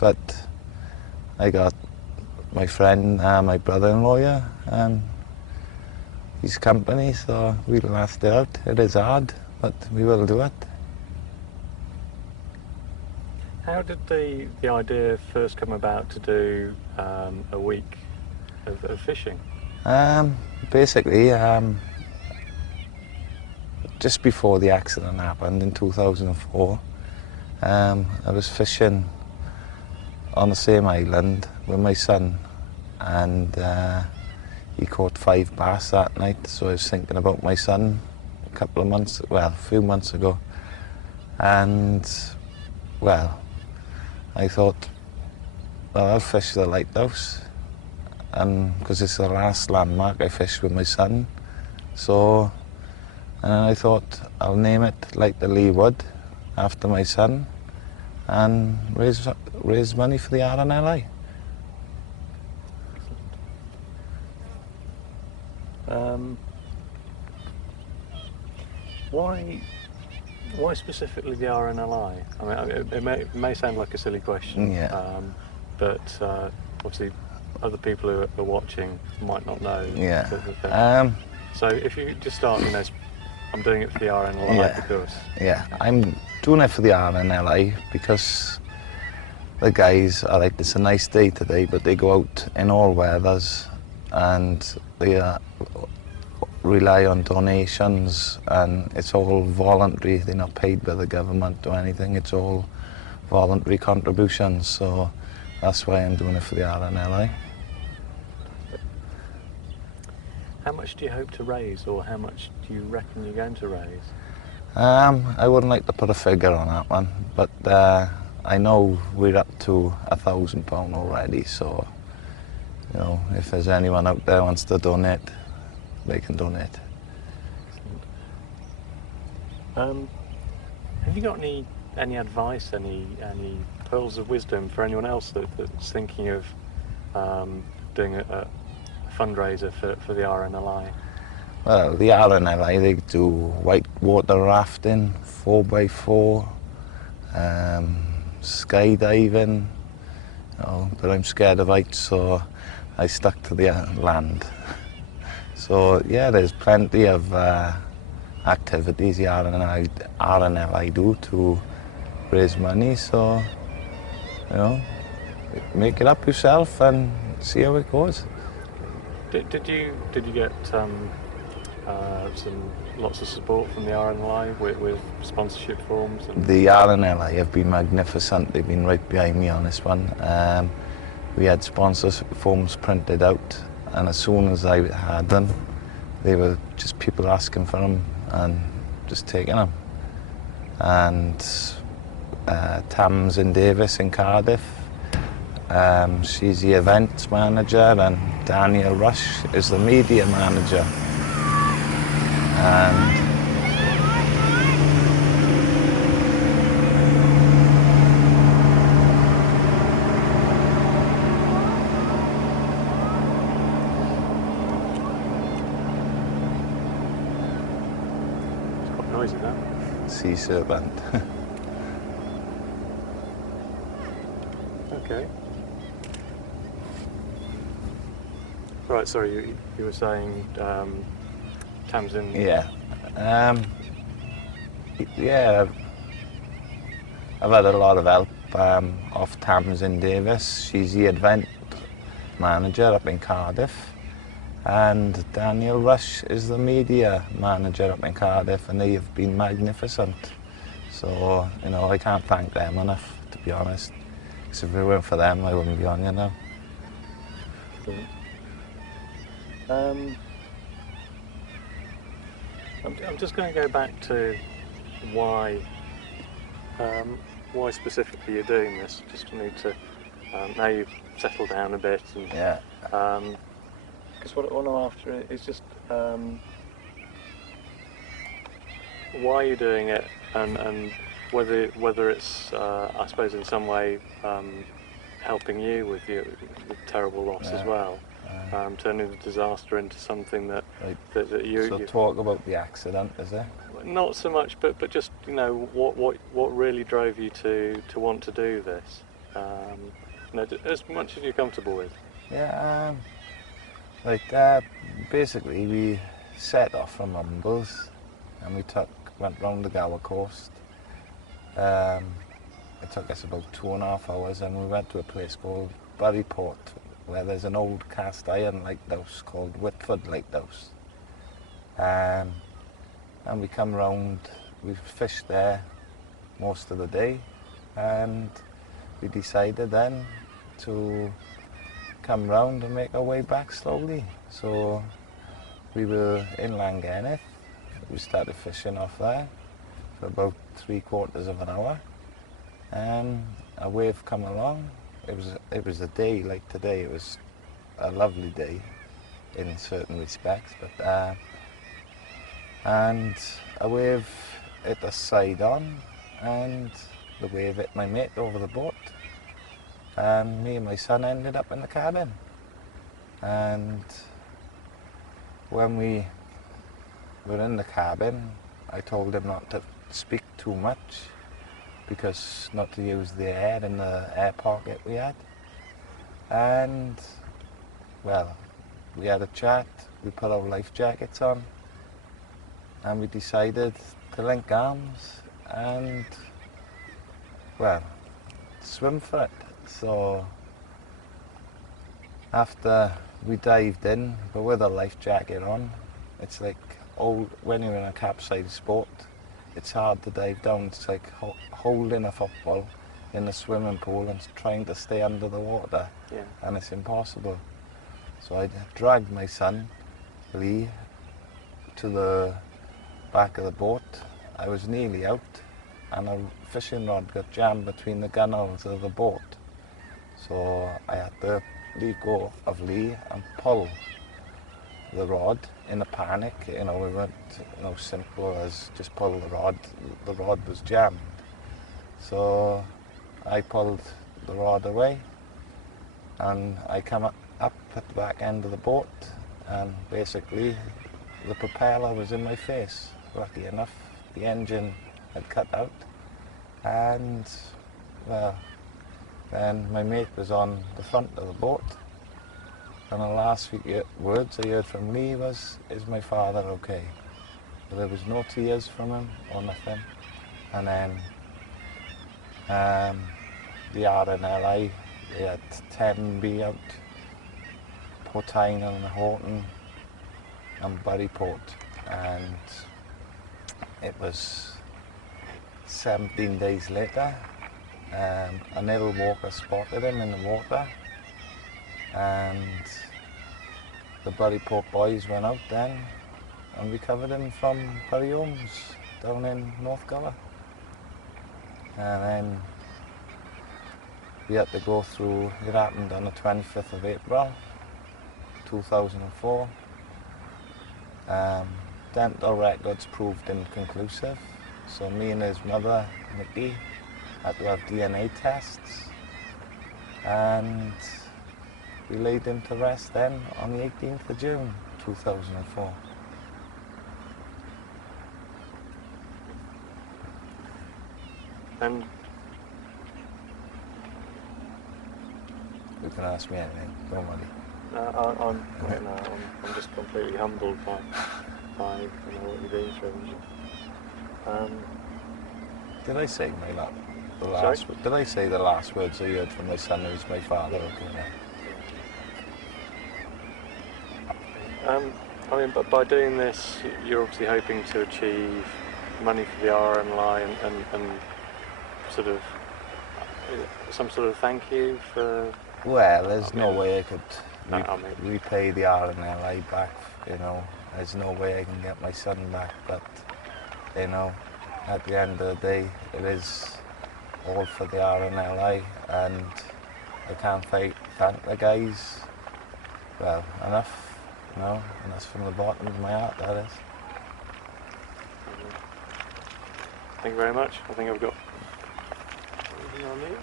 but I got my friend, my brother-in-law here, and his company, so we'll last it out. It is hard, but we will do it. How did the idea first come about to do a week of fishing? Basically, just before the accident happened in 2004, I was fishing on the same island with my son, and he caught 5 bass that night, so I was thinking about my son a few months ago, and well, I thought, well, I'll fish the lighthouse, and because it's the last landmark I fished with my son, so and I thought I'll name it like the Leeward after my son and raise money for the RNLI. Why specifically the RNLI? I mean, it may sound like a silly question, Yeah. But obviously other people who are watching might not know. Yeah. So if you just start, I'm doing it for the RNLI Yeah. because... Yeah, I'm doing it for the RNLI because the guys are like, it's a nice day today, but they go out in all weathers and they rely on donations, and it's all voluntary. They're not paid by the government or anything. It's all voluntary contributions, so that's why I'm doing it for the RNLI. How much do you hope to raise, or how much do you reckon you're going to raise? I wouldn't like to put a figure on that one, but I know we're up to £1,000 already, so if there's anyone out there who wants to donate, they can donate. Have you got any advice, any pearls of wisdom for anyone else that's thinking of doing a fundraiser for the RNLI? Well, the RNLI, they do white water rafting, 4x4, skydiving, but I'm scared of heights, so I stuck to the land. So yeah, there's plenty of activities the RNLI do to raise money, so make it up yourself and see how it goes. Did you get lots of support from the RNLI with sponsorship forms? The RNLI have been magnificent. They've been right behind me on this one. We had sponsorship forms printed out, and as soon as I had them, they were just people asking for them and just taking them. And Tamsin Davis in Cardiff, she's the events manager, and Daniel Rush is the media manager. And it's quite noisy, that. sea serpent. Okay. Right, sorry, you were saying Tamsin... Yeah. Yeah, I've had a lot of help off Tamsin Davis. She's the event manager up in Cardiff. And Daniel Rush is the media manager up in Cardiff, and they have been magnificent. So, I can't thank them enough, to be honest. Because if it weren't for them, I wouldn't be on here now. I'm just going to go back to why specifically you're doing this. Just need to now you've settled down a bit, and Yeah. because what I'm after is just why you're doing it, and whether it's I suppose in some way helping you with your terrible loss as well. Turning the disaster into something that you... So talk about the accident, is it? Not so much, but just what really drove you to want to do this? As much as you're comfortable with. Yeah, basically we set off from Mumbles and went round the Gower coast. It took us about 2.5 hours and we went to a place called Burryport where there's an old cast iron lighthouse called Whitford Lighthouse. And we come round, we fished there most of the day, and we decided then to come round and make our way back slowly. So we were in Llangennith, we started fishing off there for about 3/4 of an hour, and a wave come along. It was a day like today. It was a lovely day in certain respects, but and a wave hit us side on, and the wave hit my mate over the boat, and me and my son ended up in the cabin. And when we were in the cabin, I told him not to speak too much, because not to use the air in the air pocket we had. And well, we had a chat, we put our life jackets on, and we decided to link arms and, well, swim for it. So after we dived in, but with a life jacket on, it's like when you're in a capsized boat, it's hard to dive down. It's like holding a football in a swimming pool and trying to stay under the water, Yeah. and it's impossible. So I dragged my son, Lee, to the back of the boat. I was nearly out, and a fishing rod got jammed between the gunwales of the boat. So I had to let go of Lee and pull the rod in a panic. We weren't simple as just pull the rod. The rod was jammed. So I pulled the rod away, and I come up at the back end of the boat, and basically the propeller was in my face. Lucky enough, the engine had cut out, and well, then my mate was on the front of the boat, and the last few words I heard from Lee was, "Is my father okay?" But there was no tears from him or nothing. And then the RNLI, they had Tenby out, Portine and Horton and Burryport, and it was 17 days later. A Nil Walker spotted him in the water, and the Burryport boys went out then and recovered him from Bury Homes down in North Gower. And then we had to go through, it happened on the 25th of April 2004. Dental records proved inconclusive, so me and his mother, Nikki, had to have DNA tests, and we laid him to rest then on the 18th of June 2004. And You can ask me anything, don't worry. I'm just completely humbled by what you've been through. Did I say Did I say the last words I heard from my son, who's my father? Okay. But by doing this, you're obviously hoping to achieve money for the RNLI and sort of some sort of thank you for. Well, there's no way I could repay the RNLI back. There's no way I can get my son back. But at the end of the day, it is all for the RNLI, and I can't thank the guys well enough. And that's from the bottom of my heart, that is. Thank you very much. I think I've got everything I need.